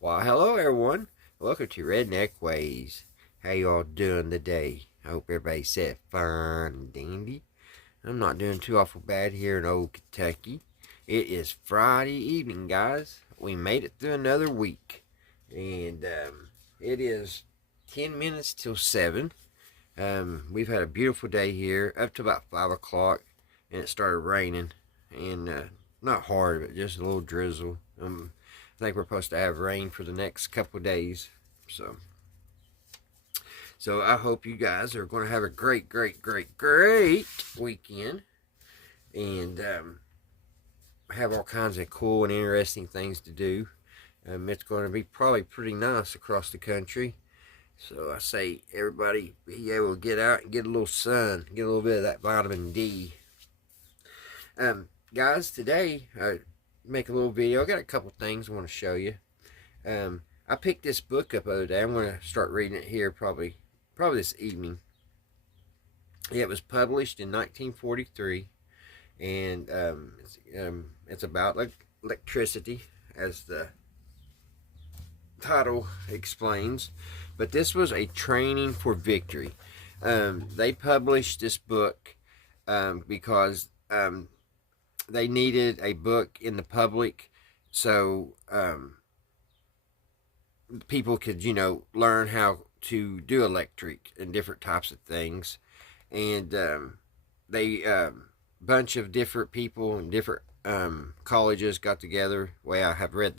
Well, hello everyone. Welcome to Redneck Ways. How y'all doing today? I hope everybody's set fine and dandy. I'm not doing too awful bad here in old Kentucky. It is Friday evening, guys. We made it through another week. And it is 10 minutes till 7. We've had a beautiful day here up to about 5 o'clock. And it started raining. And not hard, but just a little drizzle. I think we're supposed to have rain for the next couple of days. So I hope you guys are going to have a great weekend. And have all kinds of cool and interesting things to do. It's going to be probably pretty nice across the country. So I say everybody be able to get out and get a little sun. Get a little bit of that vitamin D. Guys, today make a little video. I got a couple things I want to show you. I picked this book up the other day. I'm going to start reading it here probably this evening. It was published in 1943, and it's about electricity, as the title explains. But this was a training for victory. They published this book because they needed a book in the public so people could, learn how to do electric and different types of things. And they bunch of different people and different colleges got together. Well, I have read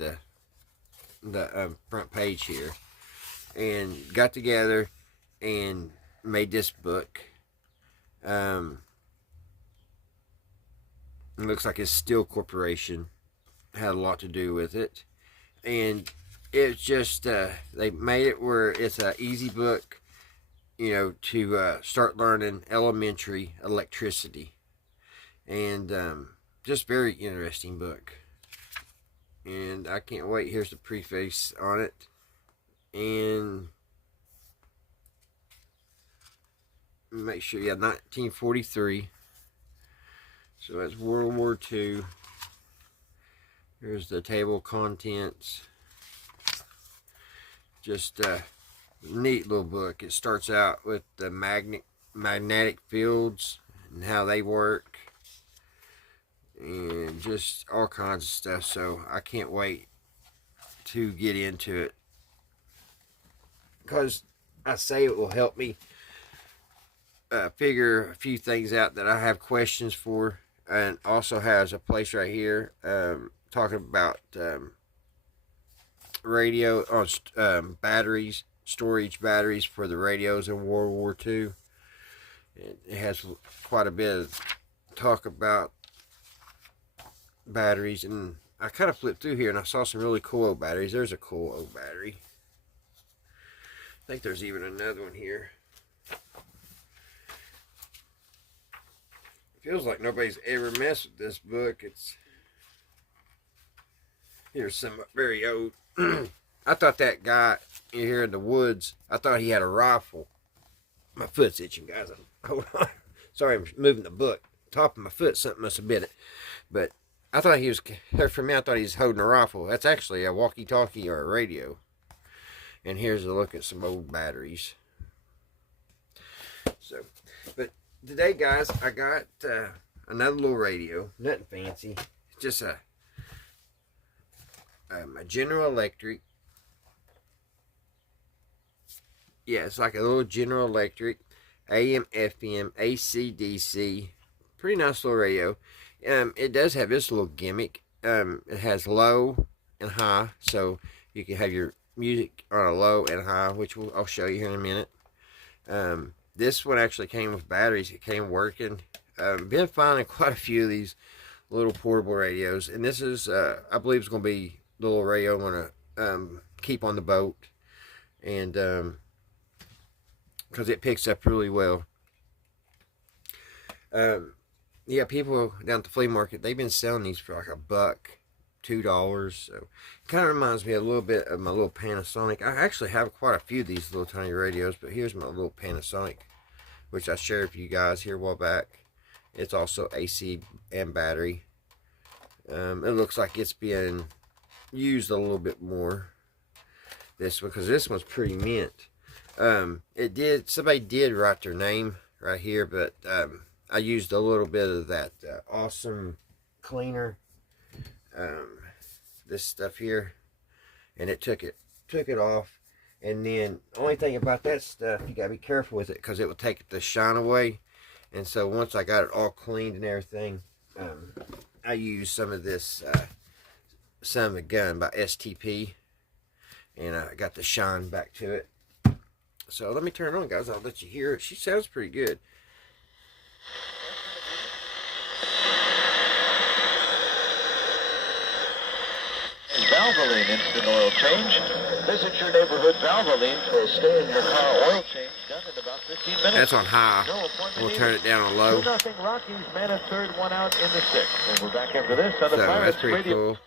the front page here, and got together and made this book. It looks like it's Steel Corporation had a lot to do with it. And it's just, they made it where it's an easy book, to start learning elementary electricity. And just very interesting book. And I can't wait. Here's the preface on it. And make sure, 1943. So that's World War II. Here's the table of contents. Just a neat little book. It starts out with the magnetic fields and how they work. And just all kinds of stuff. So I can't wait to get into it, because I say it will help me figure a few things out that I have questions for. And also has a place right here talking about radio on batteries, storage batteries for the radios in World War II. It has quite a bit of talk about batteries, and I kind of flipped through here and I saw some really cool old batteries. There's a cool old battery. I think there's even another one here. Feels like nobody's ever messed with this book. Here's some very old. I thought that guy here in the woods, I thought he had a rifle. My foot's itching, guys. Hold on. Sorry, I'm moving the book. Top of my foot, something must have bit it. But I thought he was, for me, I thought he was holding a rifle. That's actually a walkie-talkie or a radio. And here's a look at some old batteries. So, but today, guys, I got another little radio. Nothing fancy. It's just a General Electric. Yeah, it's like a little General Electric AM, FM, AC, DC. Pretty nice little radio. It does have this little gimmick. It has low and high, so you can have your music on a low and high, which I'll show you here in a minute. This one actually came with batteries. It came working. Been finding quite a few of these little portable radios. And this is, I believe it's going to be the little radio I'm going to keep on the boat. And, because it picks up really well. Yeah, people down at the flea market, they've been selling these for like $1, $2. So it kind of reminds me a little bit of my little Panasonic. I actually have quite a few of these little tiny radios, but here's my little Panasonic, which I shared with you guys here a while back. It's also AC and battery. It looks like it's being used a little bit more. this one, because this one's pretty mint. Somebody did write their name right here, but I used a little bit of that awesome cleaner, this stuff here, and it took it off. And then only thing about that stuff, you gotta be careful with it, because it will take the shine away. And so once I got it all cleaned and everything, I used some of this Son of a Gun by STP, and I got the shine back to it. So let me turn it on, guys. I'll let you hear it. She sounds pretty good. Valvoline instant oil change. Visit your neighborhood Valvoline for a stay in your car oil change done in about 15 minutes. That's on high. We'll turn it down on low. 2-0 Rockies, man at third, one out in the sixth. And we're back after this on the So Pirates that's pretty Radio. cool.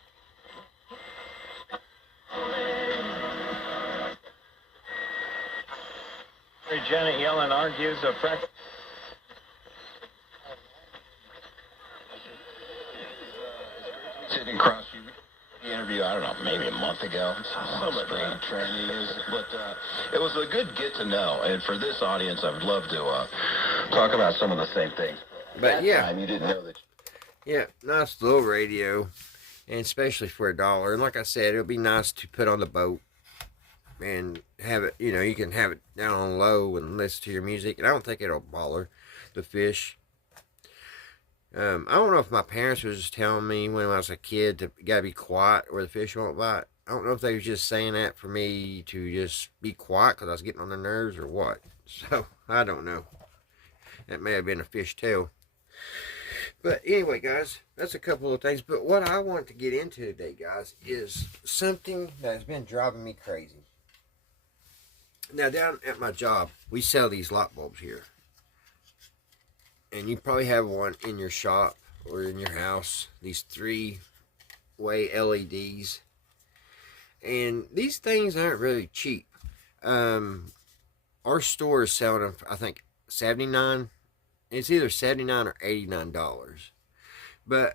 Janet Yellen argues a practice. Sitting across the interview, I don't know, maybe a month ago. Spring training is, but it was a good get to know. And for this audience, I would love to talk about some of the same things. But yeah, time, you didn't know that. Yeah, nice little radio, and especially for $1. And like I said, it'll be nice to put on the boat and have it, you know, you can have it down on low and listen to your music, and I don't think it'll bother the fish. I don't know if my parents were just telling me when I was a kid to gotta be quiet or the fish won't bite. I don't know if they were just saying that for me to just be quiet because I was getting on their nerves or what. So, I don't know. That may have been a fish tail. But anyway, guys, that's a couple of things. But what I want to get into today, guys, is something that has been driving me crazy. Now, down at my job, we sell these light bulbs here. And you probably have one in your shop or in your house. These 3-way LEDs. And these things aren't really cheap. Our store is selling them, I think, $79. It's either $79 or $89. But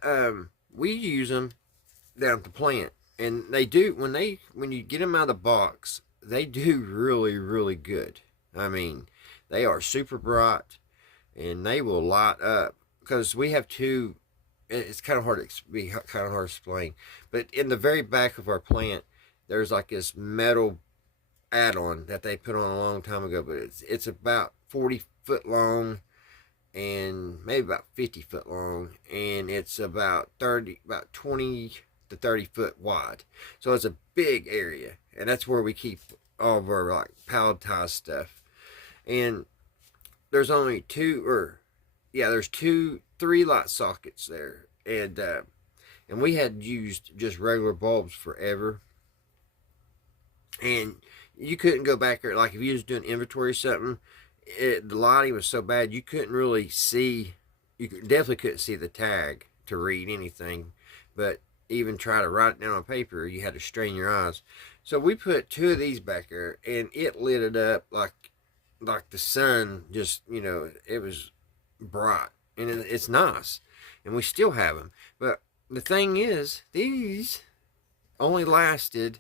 we use them down at the plant. And they do, when you get them out of the box, they do really, really good. I mean, they are super bright, and they will light up. Because we have two, it's kind of hard to explain. But in the very back of our plant, there's like this metal add-on that they put on a long time ago. But it's about 40 foot long, and maybe about 50 foot long, and it's about 20 to 30 foot wide. So it's a big area, and that's where we keep all of our like palletized stuff. And there's only there's 3 light sockets there, and we had used just regular bulbs forever, and you couldn't go back there. Like if you was doing inventory or something, the lighting was so bad you couldn't really see. Definitely couldn't see the tag to read anything, but even try to write it down on paper, you had to strain your eyes. So we put 2 of these back there, and it lit it up like the sun. Just, you know, it was bright, and it's nice, and we still have them. But the thing is, these only lasted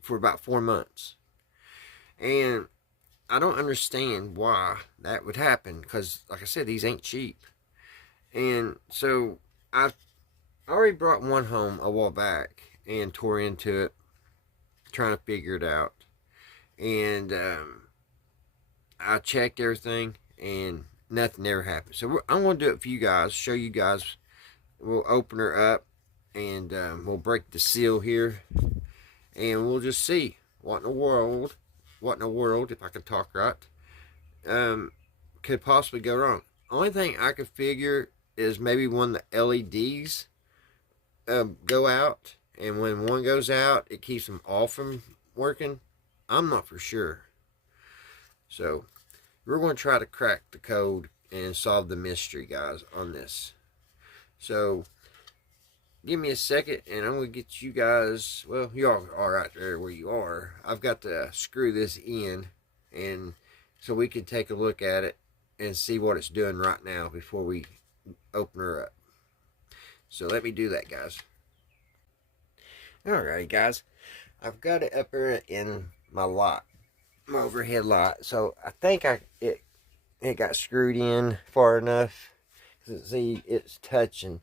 for about 4 months, and I don't understand why that would happen, because like I said, these ain't cheap. And so I already brought one home a while back and tore into it, trying to figure it out. And I checked everything, and nothing ever happened. So I'm going to do it for you guys, show you guys. We'll open her up, and we'll break the seal here, and we'll just see what in the world, if I can talk right, could possibly go wrong. Only thing I could figure is maybe when the LEDs go out, and when one goes out, it keeps them all from working. I'm not for sure. So we're going to try to crack the code and solve the mystery, guys, on this. So give me a second, and I'm going to get you guys, well, y'all are right there where you are. I've got to screw this in, and so we can take a look at it and see what it's doing right now before we open her up. So let me do that, guys. Alright, guys. I've got it up here in my lot, my overhead lot. So I think it got screwed in far enough. See, it's touching,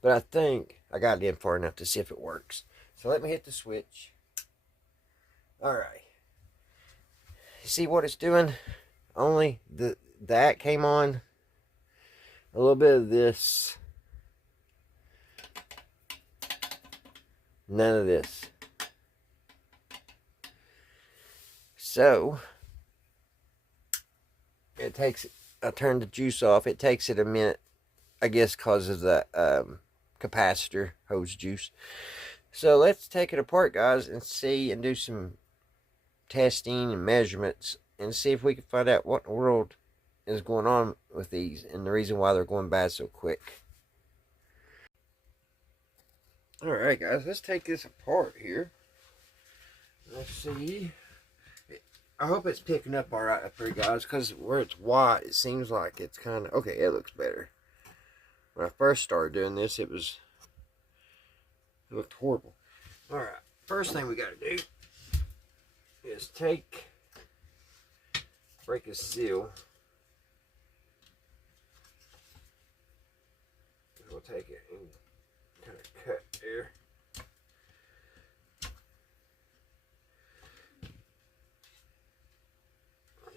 but I think I got it in far enough to see if it works. So let me hit the switch. All right. See what it's doing? Only that came on. A little bit of this. None of this. So it takes. I turned the juice off. It takes it a minute, I guess, because of the capacitor hose juice. So let's take it apart, guys, and see and do some testing and measurements and see if we can find out what in the world is going on with these and the reason why they're going bad so quick. Alright, guys, let's take this apart here. Let's see. I hope it's picking up alright up here, guys, because where it's white, it seems like it's kind of... Okay, it looks better. When I first started doing this, it looked horrible. Alright, first thing we got to do is break a seal. We'll take it and kind of cut there.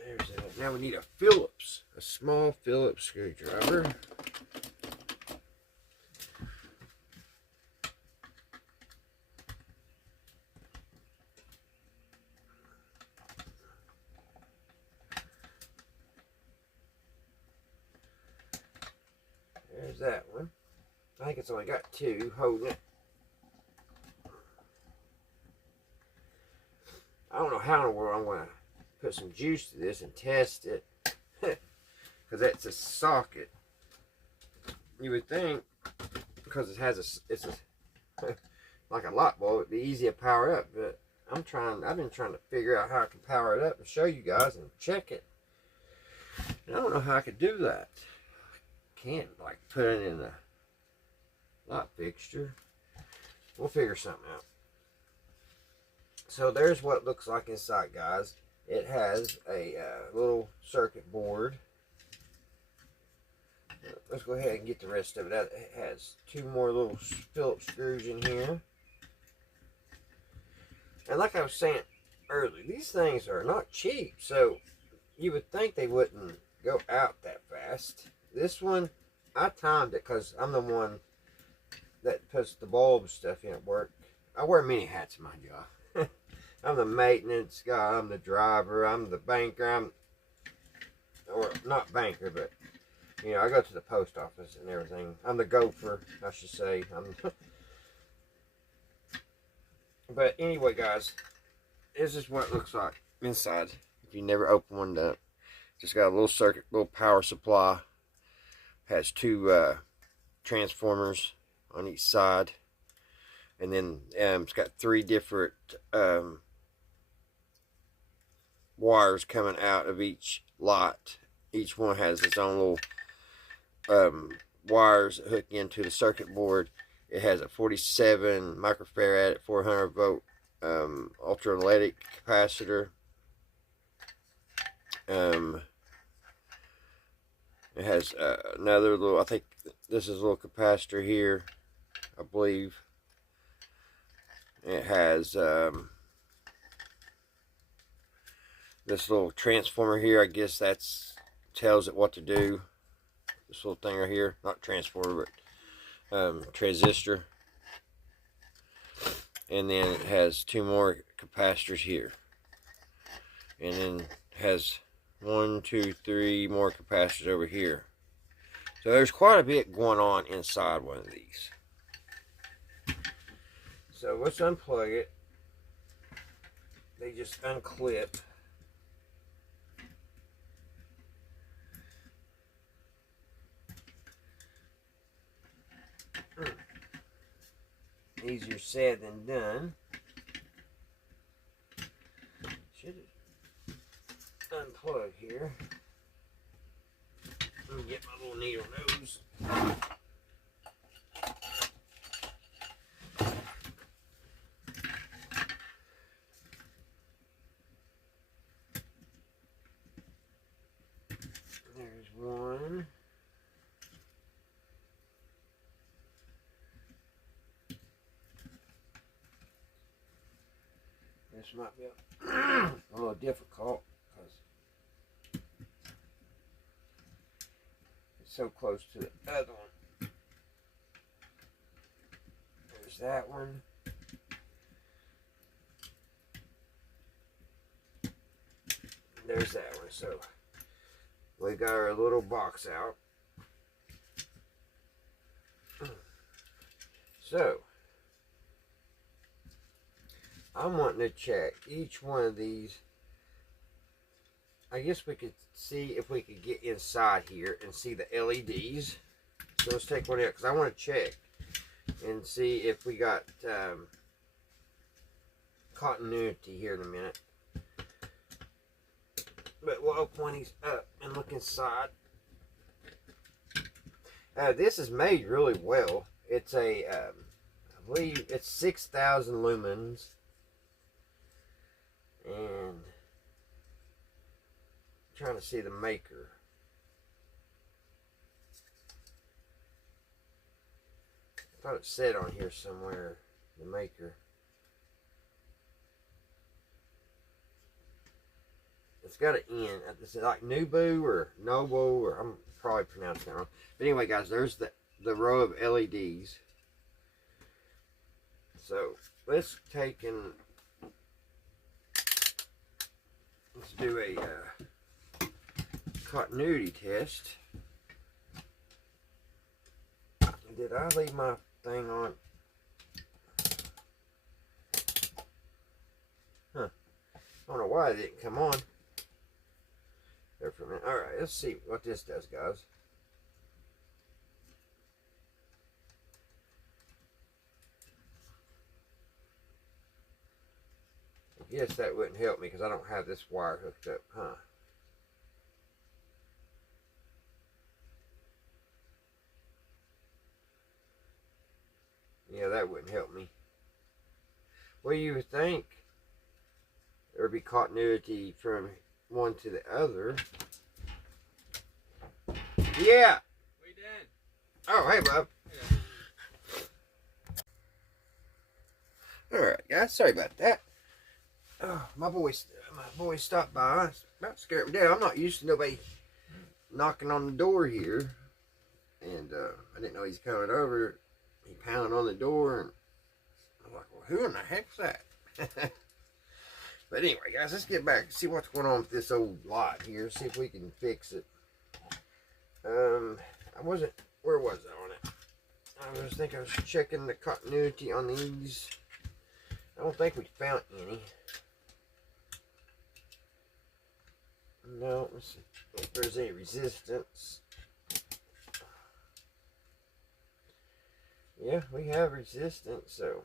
There's that. Now we need a small Phillips screwdriver. There's that one. I think it's only got two holding it. I don't know how in the world I'm going to put some juice to this and test it. Because that's a socket. You would think, because it has it's like a light bulb, it'd be easy to power up. But I've been trying to figure out how I can power it up and show you guys and check it. And I don't know how I could do that. Can't like put it in a light fixture. We'll figure something out. So there's what it looks like inside, guys. It has a little circuit board. Let's go ahead and get the rest of it out. It has two more little Phillips screws in here. And like I was saying earlier, these things are not cheap. So you would think they wouldn't go out that fast. This one, I timed it because I'm the one that puts the bulb stuff in at work. I wear many hats in my job. I'm the maintenance guy, I'm the driver, I'm the banker, or not banker, but, you know, I go to the post office and everything. I'm the gopher, I should say. But anyway, guys, this is what it looks like inside. If you never open one up, just got a little circuit, little power supply. Has two transformers on each side, and then it's got three different wires coming out of each lot. Each one has its own little wires that hook into the circuit board. It has a 47 microfarad 400 volt ultraletic capacitor. It has another little, I think this is a little capacitor here, I believe. It has this little transformer here. I guess that's tells it what to do. This little thing right here, not transformer, but transistor. And then it has two more capacitors here. And then it has 1, 2, 3 more capacitors over here. So there's quite a bit going on inside one of these. So let's unplug it. They just unclip. Easier said than done. Should unplug here. Let me get my little needle nose. This might be a little difficult because it's so close to the other one. There's that one. There's that one. So we got our little box out. So I'm wanting to check each one of these. I guess we could see if we could get inside here and see the LEDs. So let's take one out because I want to check and see if we got continuity here in a minute. But we'll open one of these up and look inside. This is made really well. It's a, I believe it's 6,000 lumens. And I'm trying to see the maker. I thought it said on here somewhere, the maker. It's got an N. It's like Nubu or Nobu, or I'm probably pronouncing that wrong. But anyway, guys, there's the row of LEDs. So let's take and let's do a continuity test. Did I leave my thing on? Huh. I don't know why it didn't come on. There for a minute. Alright, let's see what this does, guys. I guess that wouldn't help me because I don't have this wire hooked up, huh? Yeah, that wouldn't help me. Well, you would think there would be continuity from one to the other. Yeah. What you doing? Oh, hey, bub. Yeah. All right, guys. Sorry about that. Oh, my boy stopped by. About scared me down. I'm not used to nobody knocking on the door here, and I didn't know he's coming over. He pounded on the door, and I'm like, well, who in the heck's that? But anyway, guys, let's get back and see what's going on with this old lot here. See if we can fix it. Where was I on it? I was thinking I was checking the continuity on these. I don't think we found any. No, let's see if there's any resistance. Yeah, we have resistance, so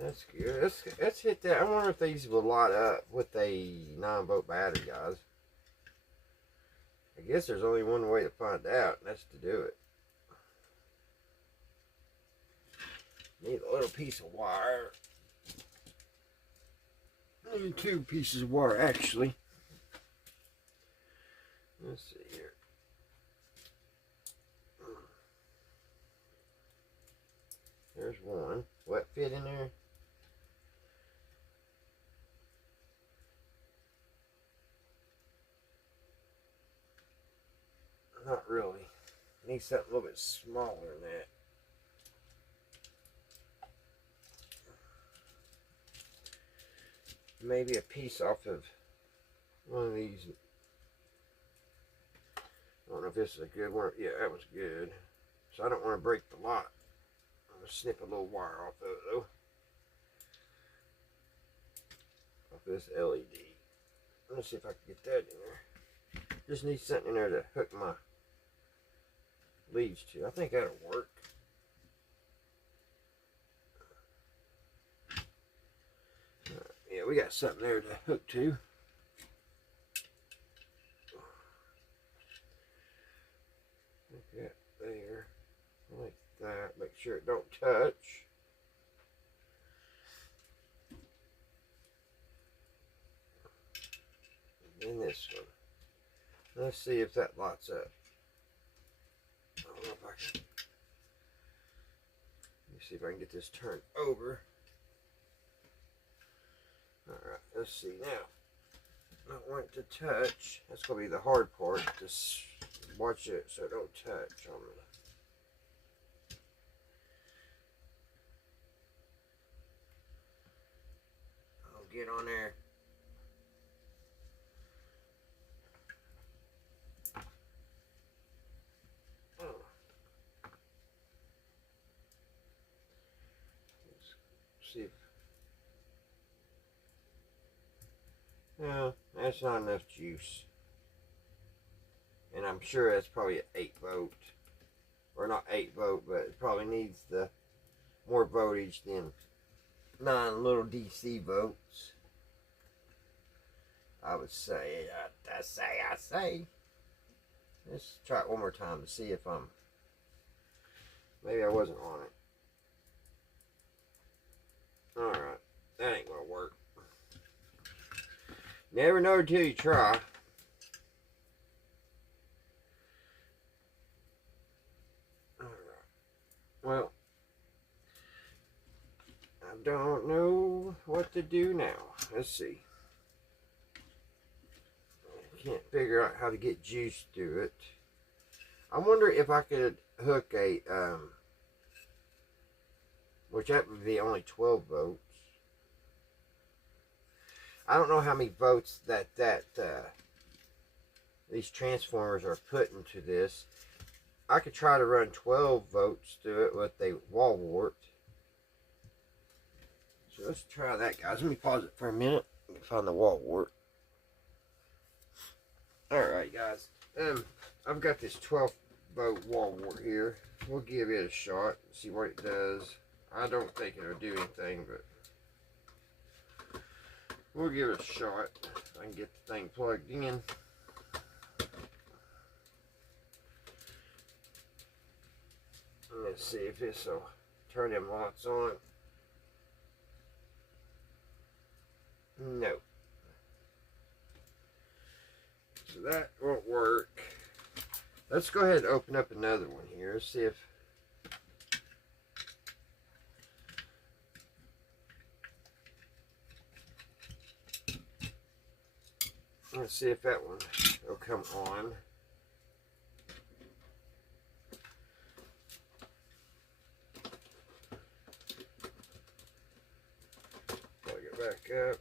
that's good. Let's hit that. I wonder if these will light up with a 9-volt battery, guys. I guess there's only one way to find out, and that's to do it. Need a little piece of wire. Need 2 pieces of wire, actually. Let's see here. There's one. Will that fit in there? Not really. Need something a little bit smaller than that. Maybe a piece off of one of these. I don't know if this is a good one. Yeah, that was good. So I don't want to break the lot. I'm going to snip a little wire off of it though. Off this LED. Let's see if I can get that in there. Just need something in there to hook my leads to. I think that'll work. Yeah, we got something there to hook to. Like that there. Like that. Make sure it don't touch. And then this one. Let's see if that lights up. I don't know if I can Let's see if I can get this turned over. Alright, let's see now. I don't want it to touch. That's going to be the hard part. Just watch it so it don't touch on me. I'll get on there. Oh. Let's see if... No, that's not enough juice. And I'm sure that's probably an 8 volt. Or not 8 volt, but it probably needs the more voltage than 9 little DC volts. I would say, I say. Let's try it one more time to see if I'm... Maybe I wasn't on it. Alright, that ain't gonna work. Never know until you try. Alright. Well, I don't know what to do now. Let's see. I can't figure out how to get juice to it. I wonder if I could hook a, which that would be only 12 volts. I don't know how many volts that these transformers are put into this. I could try to run 12 volts through it with a wall wart. So let's try that, guys. Let me pause it for a minute. Let me find the wall wart. Alright, guys. I've got this 12 volt wall wart here. We'll give it a shot and see what it does. I don't think it'll do anything, but we'll give it a shot. I can get the thing plugged in. Let's see if this will turn them lights on. No. So that won't work. Let's go ahead and open up another one here. See if... Let's see if that one will come on. Plug it back up.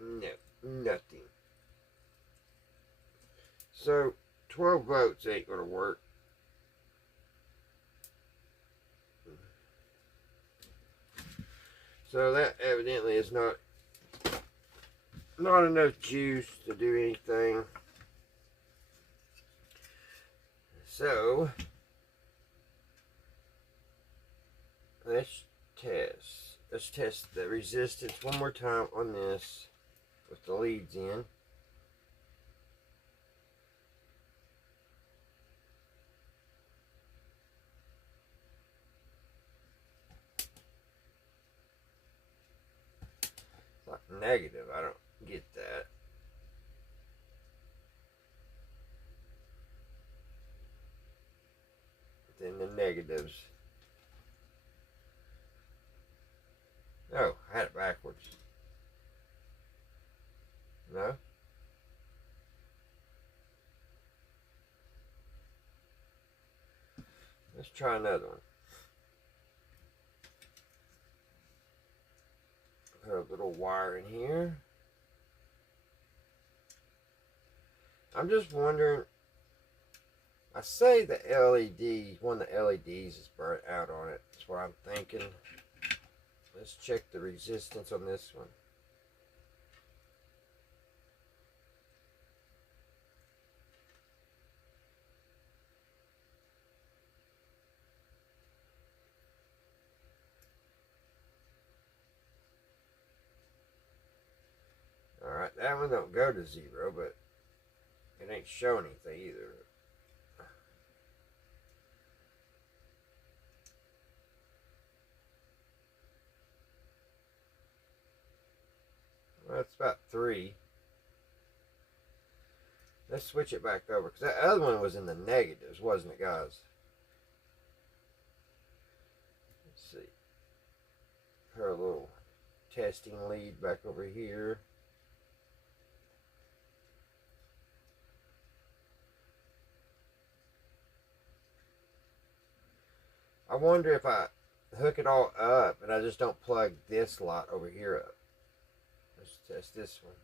No, nothing. So 12 volts ain't gonna work. So that evidently is not enough juice to do anything. So let's test the resistance one more time on this with the leads in. Negative, I don't get that. Then the negatives. Oh, I had it backwards. No? Let's try another one. Put a little wire in here. I'm just wondering, I say the LED, one of the LEDs is burnt out on it. That's what I'm thinking. Let's check the resistance on this one. Alright, that one don't go to 0, but it ain't showing anything either. Well, that's about 3. Let's switch it back over, because that other one was in the negatives, wasn't it, guys? Let's see. Put a little testing lead back over here. I wonder if I hook it all up and I just don't plug this lot over here up. Let's test this one.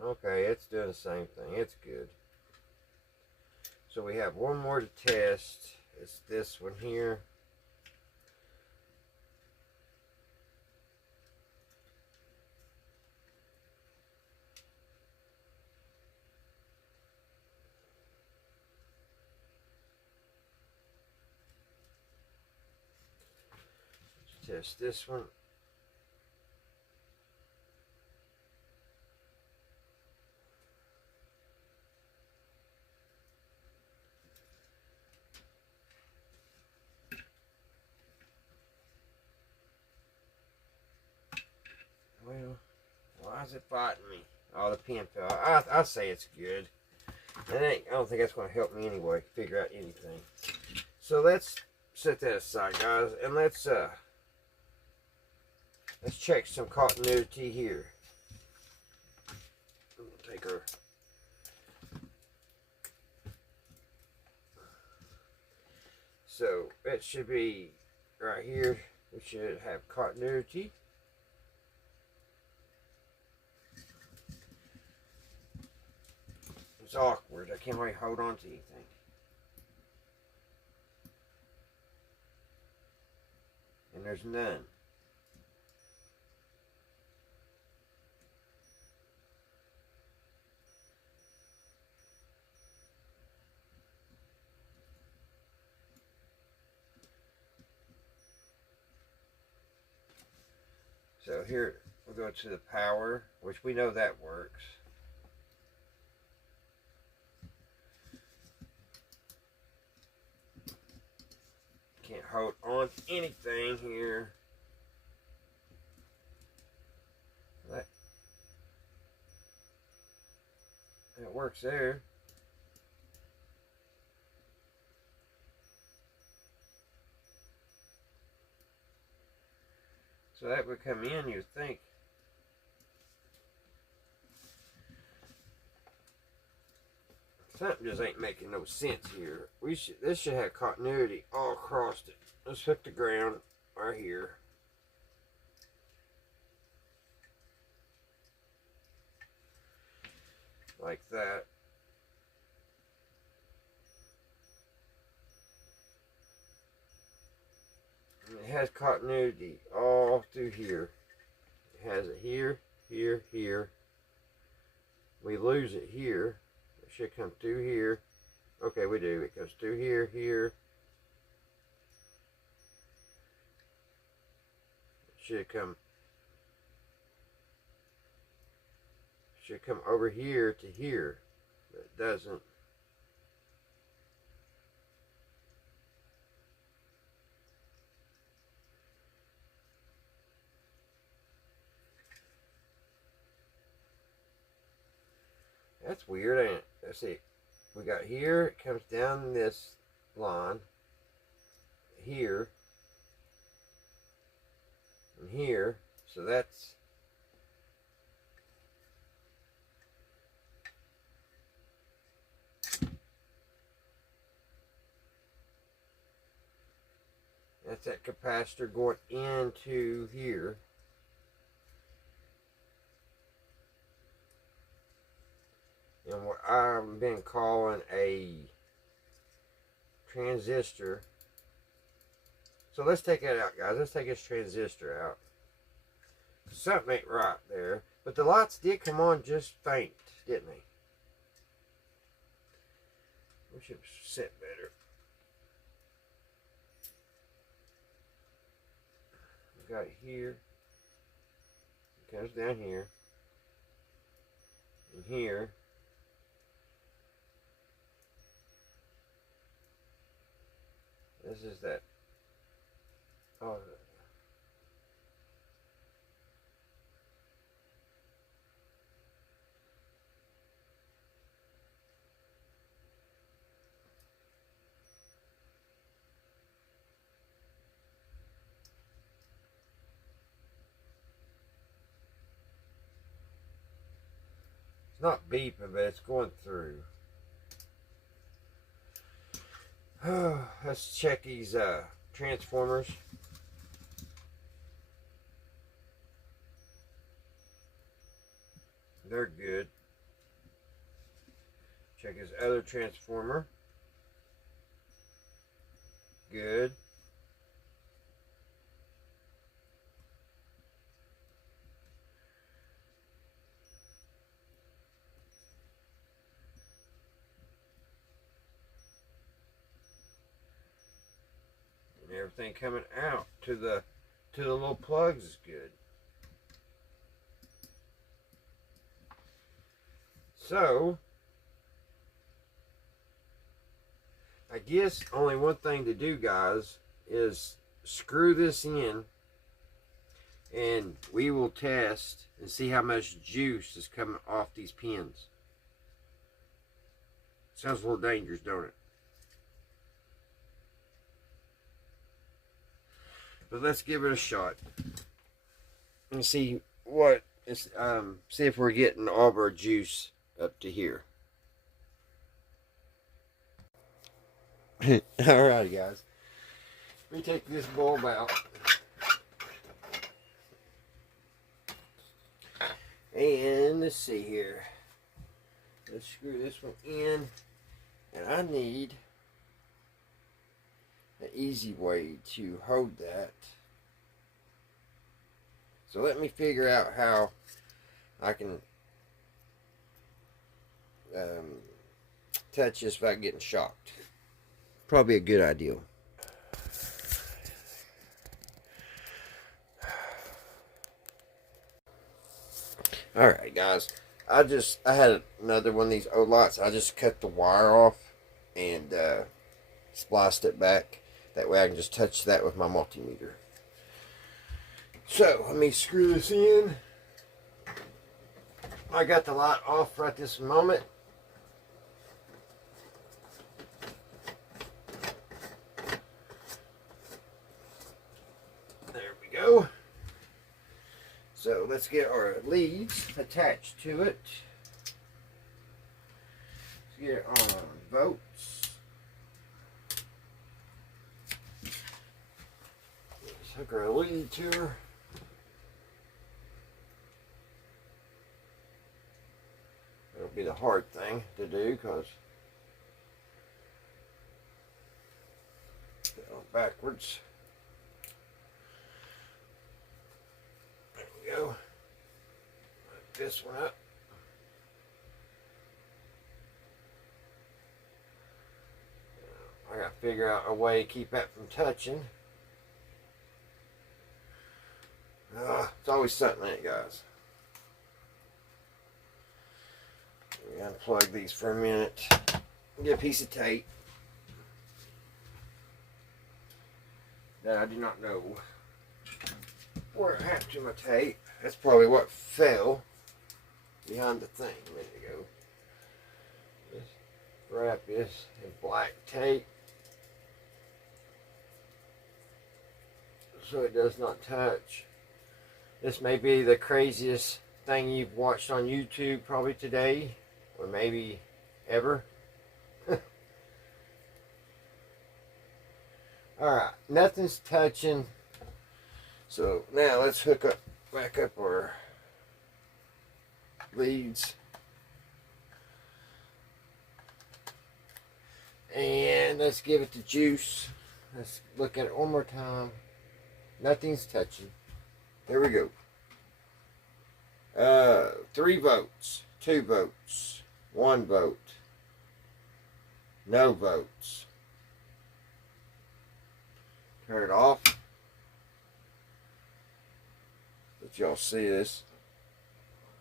Okay, it's doing the same thing. It's good. So we have one more to test. It's this one here. Let's test this one. Well, why is it fighting me? Oh, the pin fell. I say it's good. I don't think that's going to help me anyway figure out anything. So let's set that aside, guys, and let's check some continuity here. We'll take our so it should be right here. We should have continuity. It's awkward. I can't really hold on to anything. And there's none. So here we'll go to the power, which we know that works. Can't hold on to anything here. That works there. So that would come in, you'd think. Something just ain't making no sense here. This should have continuity all across it. Let's hook the ground right here. Like that. And it has continuity all through here. It has it here, here, here. We lose it here. It should come through here. Okay, we do. It goes through here, here. It should come over here to here, but it doesn't. That's weird, ain't it? Let's see. We got here, it comes down this line, here, and here. So that's that capacitor going into here. And what I've been calling a transistor. So let's take that out, guys. Let's take this transistor out. Something ain't right there. But the lights did come on just faint, didn't they? We should set better. We got it here. It comes down here. And here. This is that. Oh. It's not beeping, but it's going through. Let's check these transformers. They're good. Check his other transformer. Good. And everything coming out to the little plugs is good. So, I guess only one thing to do, guys, is screw this in and we will test and see how much juice is coming off these pins. Sounds a little dangerous, don't it? But let's give it a shot and see what is, see if we're getting all of our juice up to here. Alright, guys. Let me take this bulb out. And let's see here. Let's screw this one in. And I need an easy way to hold that. So let me figure out how I can touch this without getting shocked. Probably a good idea. Alright, guys. I had another one of these old lights. I just cut the wire off and spliced it back. That way I can just touch that with my multimeter. So, let me screw this in. I got the light off right this moment. There we go. So let's get our leads attached to it. Let's get our volts. Let's hook our lead to her. It'll be the hard thing to do because backwards. There we go. Put this one up. I gotta figure out a way to keep that from touching. It's always something in it, guys. We unplug these for a minute. Get a piece of tape that I do not know where I have to my tape. That's probably what fell behind the thing a minute ago. Just wrap this in black tape so it does not touch. This may be the craziest thing you've watched on YouTube probably today, or maybe ever. Alright, nothing's touching. So now let's hook up back up our leads. And let's give it the juice. Let's look at it one more time. Nothing's touching. There we go. 3 votes, 2 votes, 1 vote, no votes. Turn it off. Let y'all see this.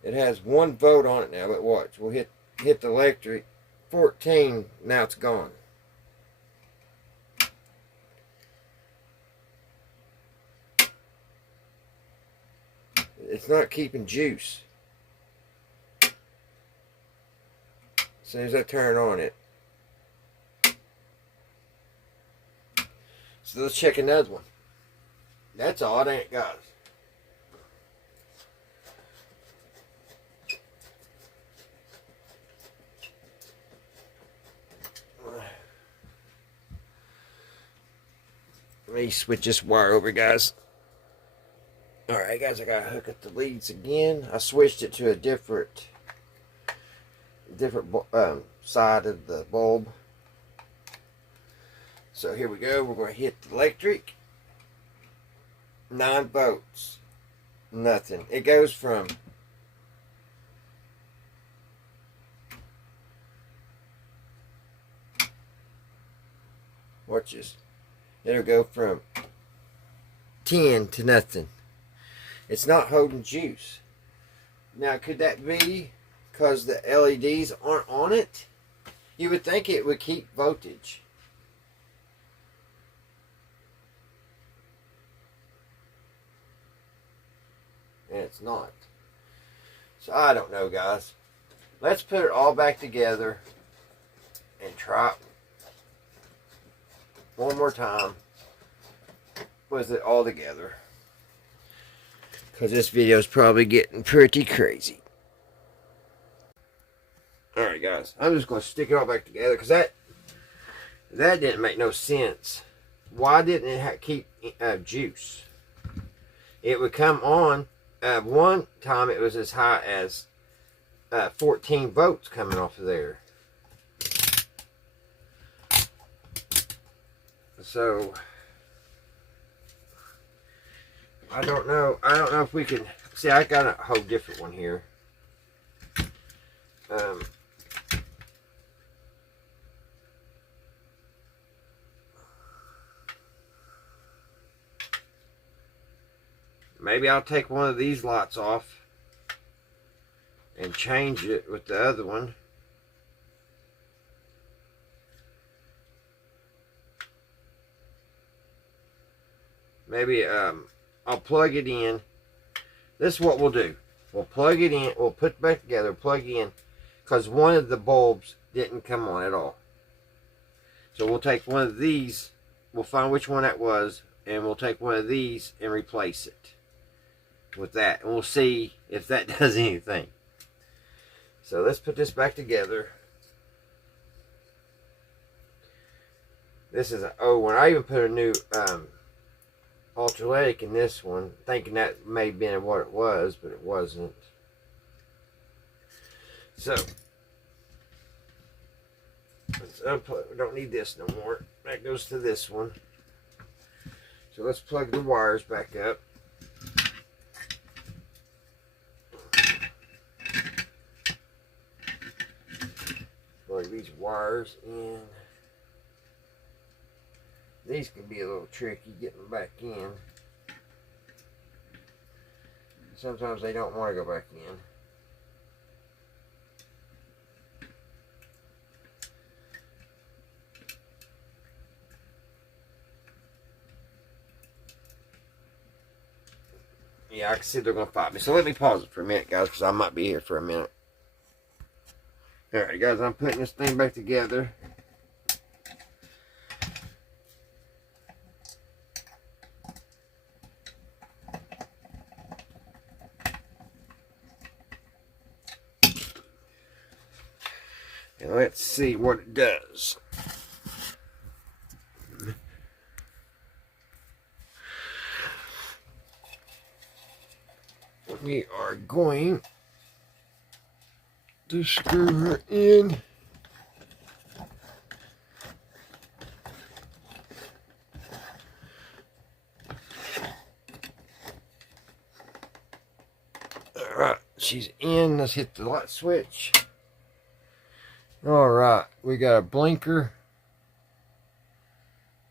It has 1 vote on it now, but watch. We'll hit the electric. 14. Now it's gone. It's not keeping juice. As soon as I turn on it. So let's check another one. That's odd, ain't it, guys? Let me switch this wire over, guys. Alright, guys, I gotta hook up the leads again. I switched it to a different side of the bulb. So here we go. We're going to hit the electric. 9 volts. Nothing. It goes from watch this. It'll go from 10 to nothing. It's not holding juice. Now, could that be because the LEDs aren't on it? You would think it would keep voltage. And it's not. So I don't know, guys. Let's put it all back together and try it one more time with it all together, because this video is probably getting pretty crazy. Alright, guys, I'm just going to stick it all back together, because that didn't make no sense. Why didn't it keep juice? It would come on. One time it was as high as 14 volts coming off of there. So I don't know if we can see. I got a whole different one here. Maybe I'll take one of these lights off and change it with the other one. Maybe I'll plug it in. This is what we'll do. We'll plug it in. We'll put it back together, plug in, because one of the bulbs didn't come on at all. So we'll take one of these. We'll find which one that was, and we'll take one of these and replace it with that, and we'll see if that does anything. So let's put this back together. This is an old one. I even put a new ultralight in this one, thinking that may have been what it was, but it wasn't. So let's unplug. We don't need this no more. That goes to this one. So let's plug the wires back up. Plug these wires in. These can be a little tricky getting back in. Sometimes they don't want to go back in. Yeah, I can see they're going to fight me. So let me pause it for a minute, guys, because I might be here for a minute. Alright, guys, I'm putting this thing back together. And let's see what it does. We are going to screw her in. Alright, she's in. Let's hit the light switch. Alright, we got a blinker.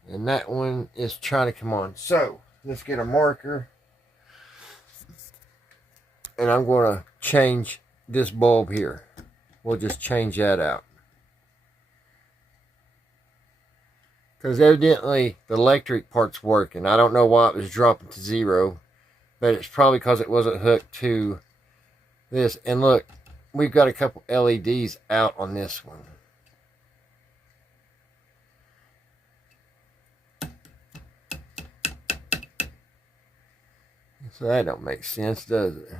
And that one is trying to come on. So, let's get a marker. And I'm going to change this bulb here. We'll just change that out. Because evidently the electric part's working. I don't know why it was dropping to 0. But it's probably because it wasn't hooked to this. And look, we've got a couple LEDs out on this one. So that don't make sense, does it?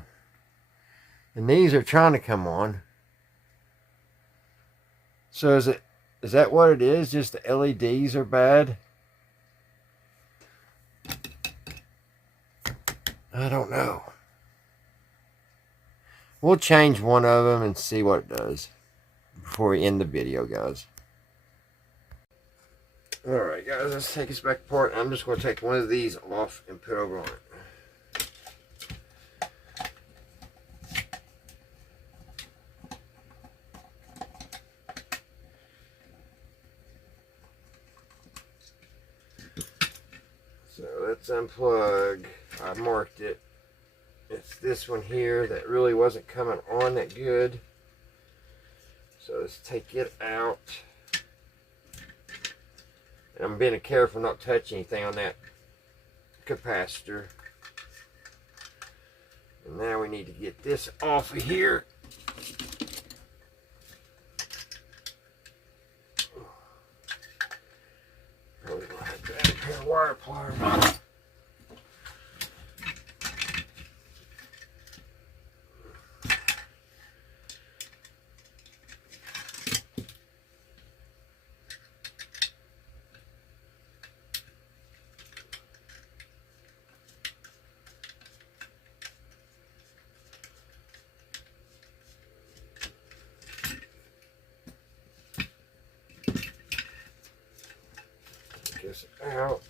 And these are trying to come on. So is that what it is? Just the LEDs are bad? I don't know. We'll change one of them and see what it does before we end the video, guys. Alright, guys, let's take this back apart. I'm just going to take one of these off and put over on it. So let's unplug. I marked it. It's this one here that really wasn't coming on that good. So let's take it out. And I'm being careful not to touch anything on that capacitor. And now we need to get this off of here. Probably gonna have to add a pair of wire pliers. This out.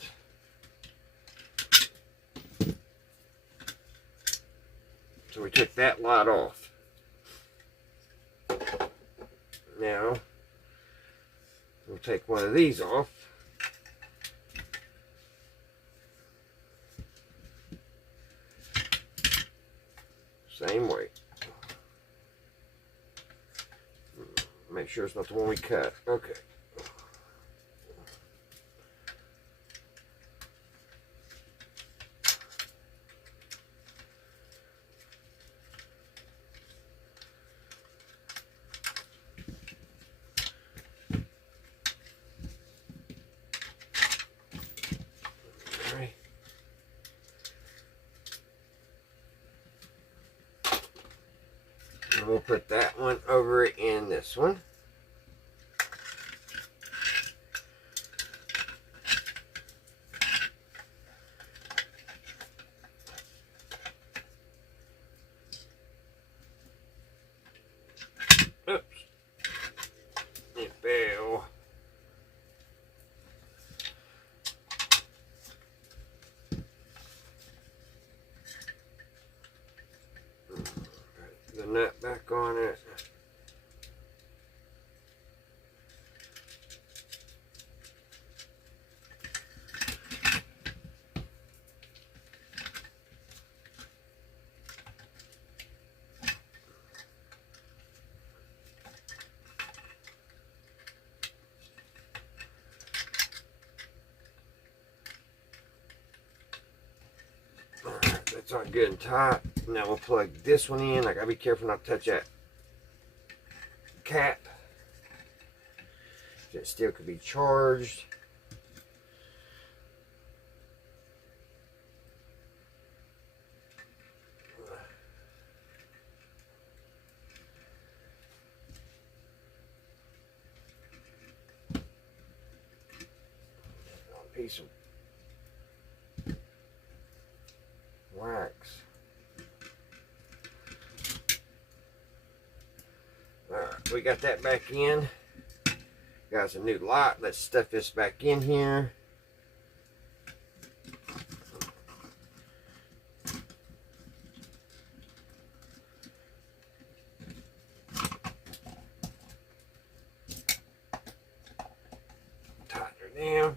So we took that light off. Now we'll take one of these off. Same way. Make sure it's not the one we cut. Okay. And we'll put that one over in this one. Oops. It fell. The nut back on it. Alright, that's all good and tight. Now we'll plug this one in. I gotta be careful not to touch that cap. It still could be charged. A piece of wax. Alright, we got that back in. Got a new light. Let's stuff this back in here. Tighten her down.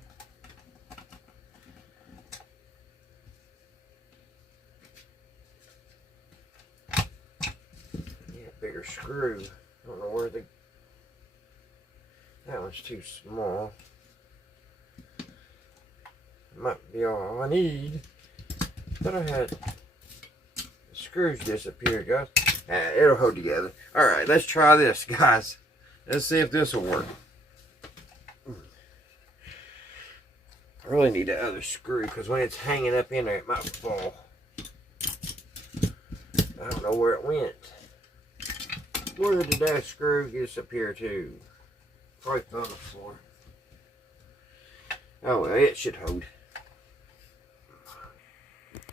Bigger screw. I don't know where that one's too small. Might be all I need. Thought I had the screws disappear, guys. It'll hold together. Alright, let's try this, guys. Let's see if this will work. I really need the other screw because when it's hanging up in there it might fall. I don't know where it went. Where did that screw disappear to? Probably on the floor. Oh well, it should hold.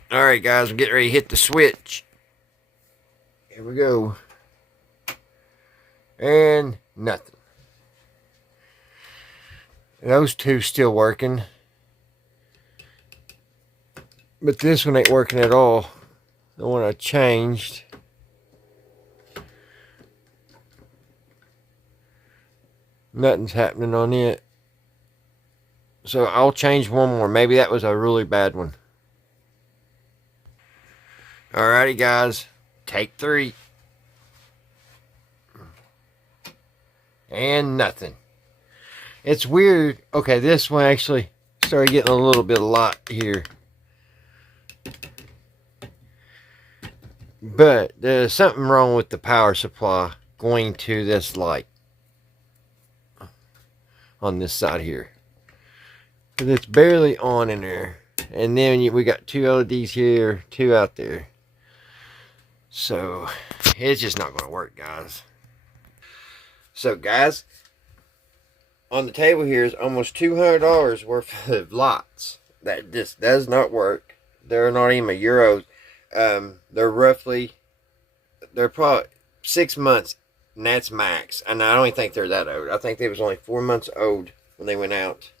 Alright guys, I'm getting ready to hit the switch. Here we go. And nothing. Those two still working. But this one ain't working at all. The one I changed. Nothing's happening on it. So I'll change one more. Maybe that was a really bad one. Alrighty guys. Take 3. And nothing. It's weird. Okay, this one actually started getting a little bit of light here. But there's something wrong with the power supply going to this light on this side here. Because it's barely on in there. And then we got 2 LEDs here, 2 out there. So it's just not going to work, guys. So guys, on the table here is almost $200 worth of lights. That just does not work. They're not even euros. They're probably 6 months, and that's max. And I don't even think they're that old. I think they was only 4 months old when they went out.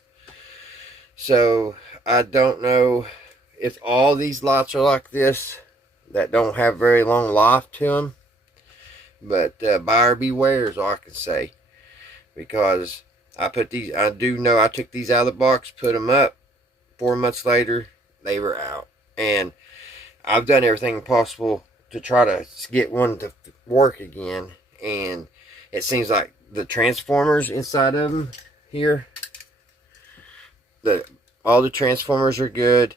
So I don't know if all these lights are like this, that don't have very long life to them. But buyer beware is all I can say. Because I do know I took these out of the box, put them up. 4 months later, they were out. And I've done everything possible to try to get one to work again. And it seems like the transformers inside of them here, all the transformers are good.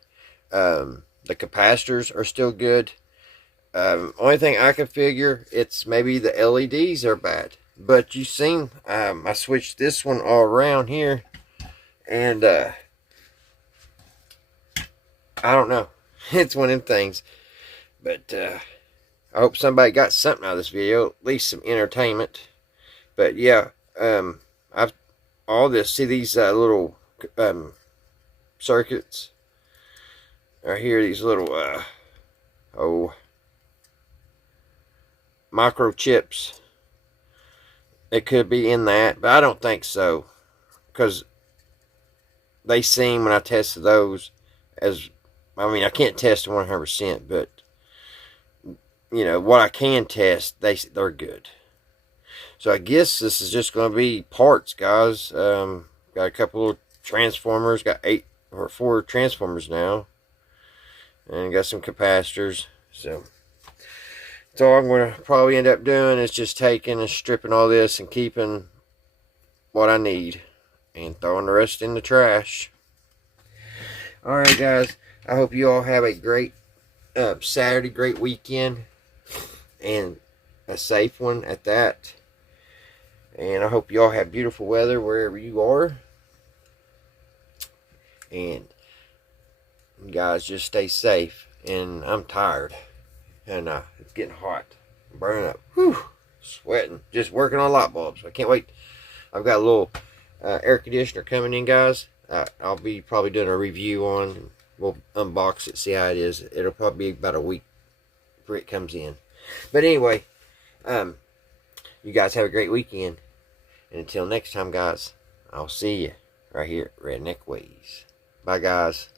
The capacitors are still good. Only thing I can figure, it's maybe the LEDs are bad. But you seen, I switched this one all around here, and I don't know. It's one of them things. But I hope somebody got something out of this video, at least some entertainment. But yeah, see these little circuits right here, these little microchips. It could be in that, but I don't think so, because they seem, when I tested those, as, I mean, I can't test 100%, but you know what I can test, they're good. So I guess this is just going to be parts, guys. Got a couple of transformers, got 4 transformers now, and got some capacitors. So that's all I'm going to probably end up doing, is just taking and stripping all this and keeping what I need and throwing the rest in the trash. Alright guys, I hope you all have a great Saturday, great weekend, and a safe one at that. And I hope you all have beautiful weather wherever you are. And you guys just stay safe. And I'm tired. And it's getting hot. I'm burning up. Whew. Sweating. Just working on light bulbs. I can't wait. I've got a little air conditioner coming in, guys. I'll be probably doing a review on. We'll unbox it, see how it is. It'll probably be about a week before it comes in. But anyway, you guys have a great weekend. And until next time, guys, I'll see you right here at Redneck Ways. Bye, guys.